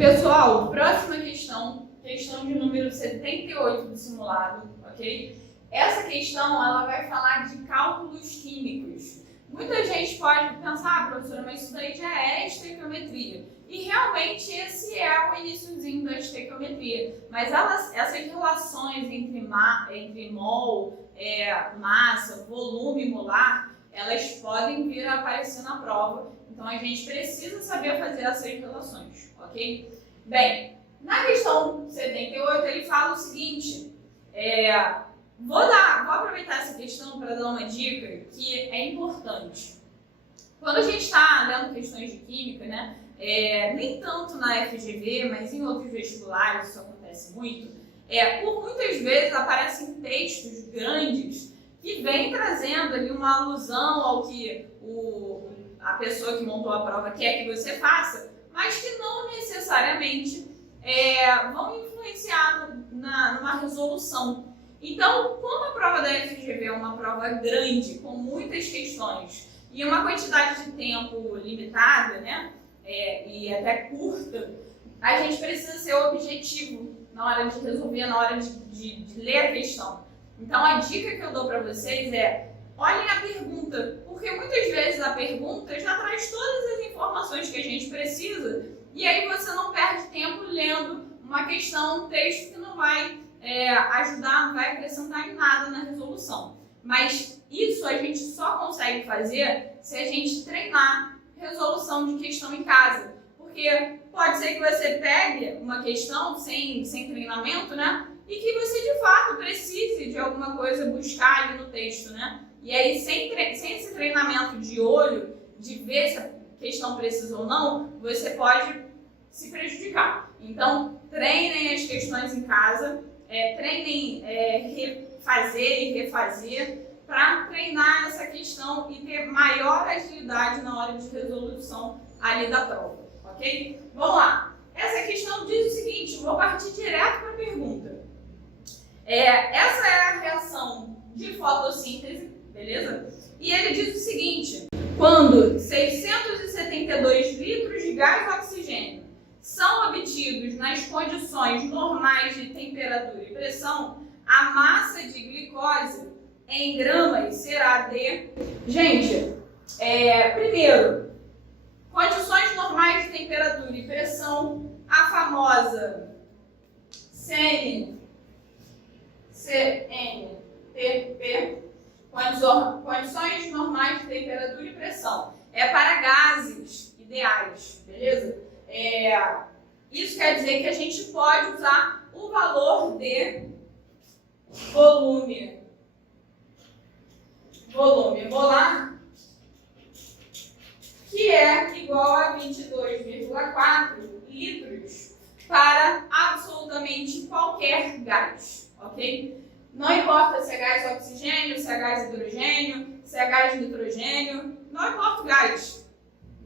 Pessoal, próxima questão de número 78 do simulado, ok? Essa questão, ela vai falar de cálculos químicos. Muita gente pode pensar, professora, mas isso daí já é estequiometria. E realmente esse é o iniciozinho da estequiometria. Mas essas relações entre mol, massa, volume molar, elas podem vir a aparecer na prova. Então a gente precisa saber fazer essas relações, ok? Bem, na questão 78 ele fala o seguinte, vou aproveitar essa questão para dar uma dica que é importante. Quando a gente está lendo questões de química, né, nem tanto na FGV, mas em outros vestibulares isso acontece muito, por muitas vezes aparecem textos grandes que vêm trazendo ali uma alusão ao que a pessoa que montou a prova quer que você faça, mas que não necessariamente vão influenciar numa resolução. Então, como a prova da FGV é uma prova grande, com muitas questões e uma quantidade de tempo limitada, né, e até curta, a gente precisa ser objetivo na hora de resolver, na hora de ler a questão. Então, a dica que eu dou para vocês é: olhem a pergunta, porque muitas vezes a pergunta já traz todas as informações que a gente precisa e aí você não perde tempo lendo uma questão, um texto que não vai ajudar, não vai acrescentar em nada na resolução. Mas isso a gente só consegue fazer se a gente treinar resolução de questão em casa. Porque pode ser que você pegue uma questão sem treinamento, né? E que você de fato precise de alguma coisa buscar ali no texto, né? E aí, sem esse treinamento de olho, de ver se a questão precisa ou não, você pode se prejudicar. Então, treinem as questões em casa, treinem fazer e refazer para treinar essa questão e ter maior agilidade na hora de resolução ali da prova, ok? Vamos lá. Essa questão diz o seguinte, vou partir direto para a pergunta. Essa é a reação de fotossíntese, beleza? E ele diz o seguinte: quando 672 litros de gás oxigênio são obtidos nas condições normais de temperatura e pressão, a massa de glicose em gramas será de... Gente, primeiro, condições normais de temperatura e pressão, a famosa CNTP, condições normais de temperatura e pressão, para gases ideais, beleza? Isso quer dizer que a gente pode usar o valor de volume molar, que é igual a 22,4 litros para absolutamente qualquer gás, ok? Não importa se é gás oxigênio, se é gás hidrogênio, se é gás nitrogênio, não importa o gás.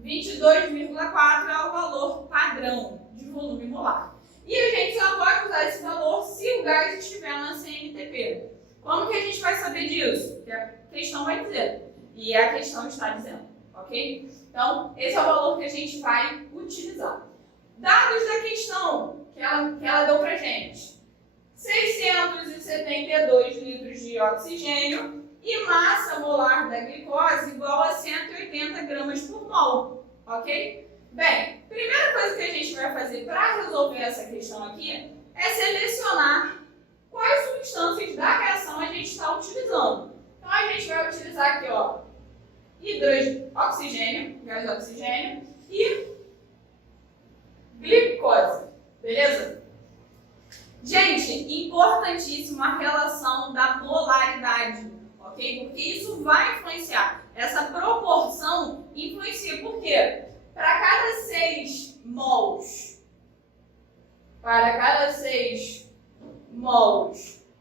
22,4 é o valor padrão de volume molar. E a gente só pode usar esse valor se o gás estiver na CNTP. Como que a gente vai saber disso? Porque a questão vai dizer. E a questão está dizendo, ok? Então, esse é o valor que a gente vai utilizar. Dados da questão que ela deu pra gente. 672 litros de oxigênio e massa molar da glicose igual a 180 gramas por mol, ok? Bem, primeira coisa que a gente vai fazer para resolver essa questão aqui é selecionar quais substâncias da reação a gente está utilizando. Então a gente vai utilizar aqui, ó, oxigênio, gás oxigênio e glicose, beleza? Gente, importantíssimo a relação da molaridade, ok? Porque isso vai influenciar. Essa proporção influencia. Por quê? Para cada 6 mols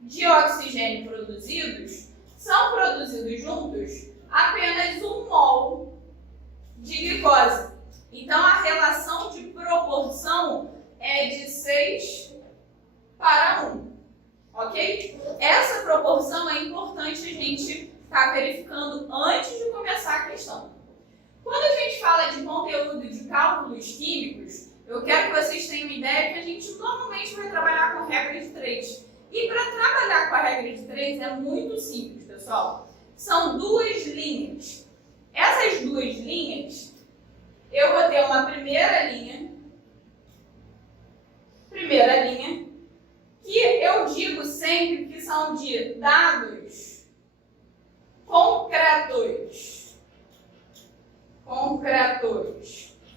de oxigênio produzidos, são produzidos juntos apenas 1 mol de glicose. Então, a relação de proporção é de 6 para 1, ok? Essa proporção é importante a gente estar verificando antes de começar a questão. Quando a gente fala de conteúdo de cálculos químicos, Eu quero que vocês tenham uma ideia que a gente normalmente vai trabalhar com regra de 3. E para trabalhar com a regra de 3 é muito simples, pessoal. São duas linhas. Essas duas linhas, eu vou ter uma primeira linha, que eu digo sempre que são de dados concretos.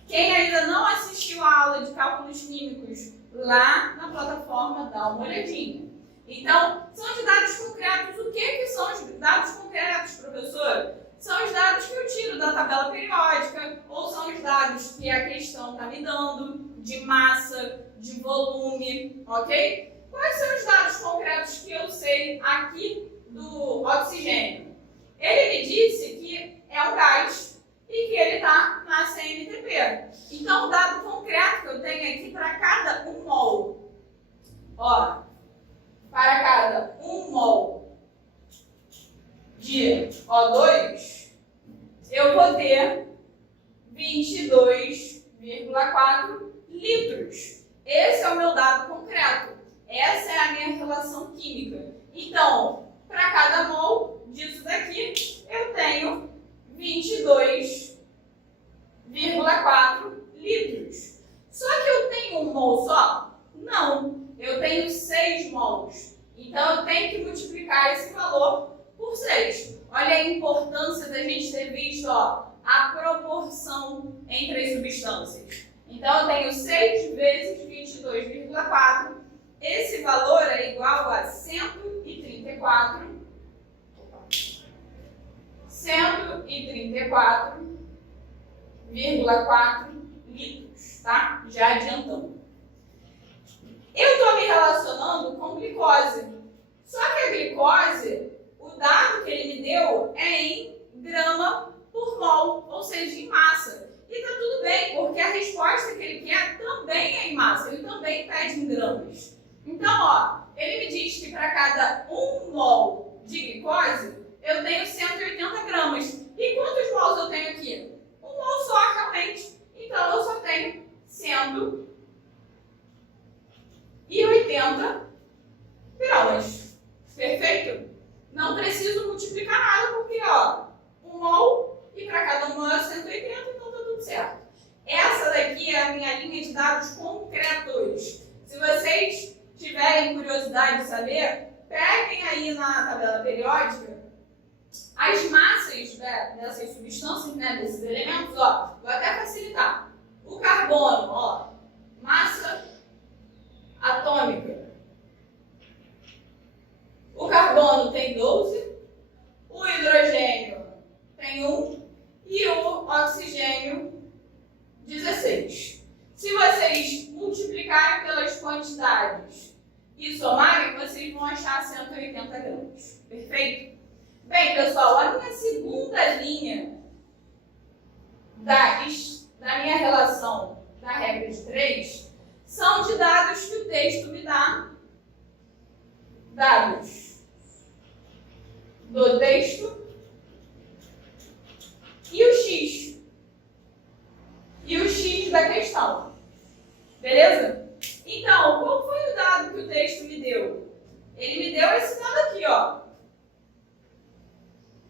Quem ainda não assistiu a aula de cálculos químicos lá na plataforma, dá uma olhadinha. Então, são de dados concretos. O que são os dados concretos, professor? São os dados que eu tiro da tabela periódica, ou são os dados que a questão está me dando, de massa, de volume, ok? Quais são os dados concretos que eu sei aqui do oxigênio? Ele me disse que é um gás e que ele está na CNTP. Então, o dado concreto que eu tenho aqui para cada 1 mol, ó, para cada 1 mol de O2, eu vou ter 22,4 litros. Esse é o meu dado concreto. Essa é a minha relação química. Então, para cada mol disso daqui, eu tenho 22,4 litros. Só que eu tenho 1 mol só? Não. Eu tenho 6 mols. Então, eu tenho que multiplicar esse valor por 6. Olha a importância da gente ter visto, ó, a proporção entre as substâncias. Então, eu tenho 6 vezes 22,4. Esse valor é igual a 134,4 litros, tá? Já adiantando. Eu estou me relacionando com glicose. Só que a glicose, o dado que ele me deu é em grama por mol, ou seja, em massa. E tá tudo bem, porque a resposta que ele quer também é em massa, ele também pede em gramas. Então, ó, ele me diz que para cada 1 mol de glicose, eu tenho 180 gramas. E quantos mols eu tenho aqui? 1 mol só, realmente. Então, eu só tenho 180 gramas. Perfeito? Não preciso multiplicar nada, porque, ó, 1 mol e para cada 1 mol é 180, então tá tudo certo. Essa daqui é a minha linha de dados concretos. Se vocês tiverem curiosidade de saber, peguem aí na tabela periódica as massas dessas substâncias, né, desses elementos, ó, vou até facilitar. O carbono, ó, massa atômica. O carbono tem 12, o hidrogênio tem 1 e o oxigênio 16. Se vocês multiplicarem pelas quantidades e somarem, vocês vão achar 180 gramas. Perfeito? Bem, pessoal, a minha segunda linha da minha relação da regra de 3 são de dados que o texto me dá. Dados do texto e o X. E o X da questão. Beleza? Então, qual foi o dado que o texto me deu? Ele me deu esse dado aqui, ó.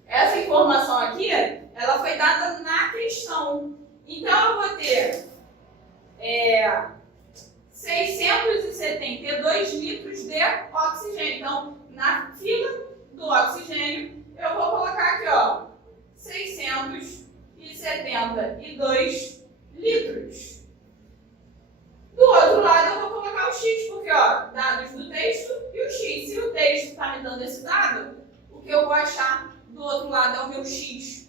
Essa informação aqui, ela foi dada na questão. Então, eu vou ter 672 litros de oxigênio. Então, na fila do oxigênio, eu vou colocar aqui, ó, 672 litros. Do outro lado, eu vou colocar o X, porque, ó, dados do texto e o X. Se o texto está me dando esse dado, o que eu vou achar do outro lado é o meu X.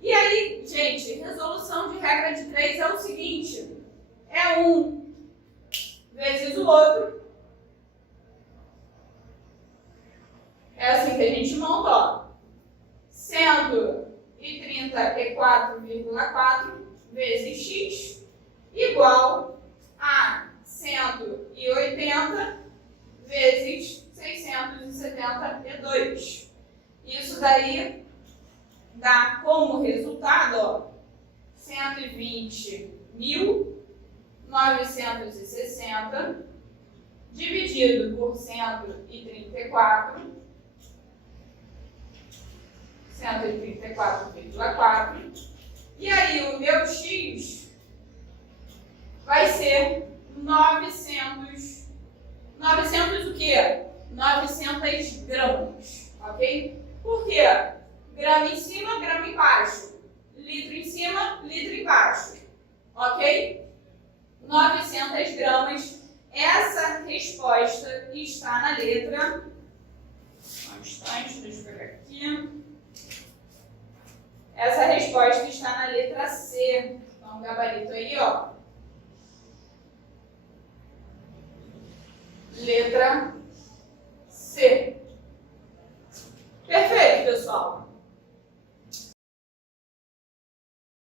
E aí, gente, resolução de regra de 3 é o seguinte: é 1 vezes o outro. É assim que a gente monta, ó. 134,4 vezes X igual a 180 vezes 672. Isso daí dá como resultado, ó, 120.000 960 dividido por 134, 134,4. E aí o meu x vai ser 900 o quê? 900 gramas, ok? Por quê? Grama em cima, grama embaixo. Litro em cima, litro embaixo, ok? 900 gramas. Essa resposta está na letra... Só um instante, deixa eu pegar aqui. Essa resposta está na letra C. Então, o gabarito aí, ó. Letra C. Perfeito, pessoal.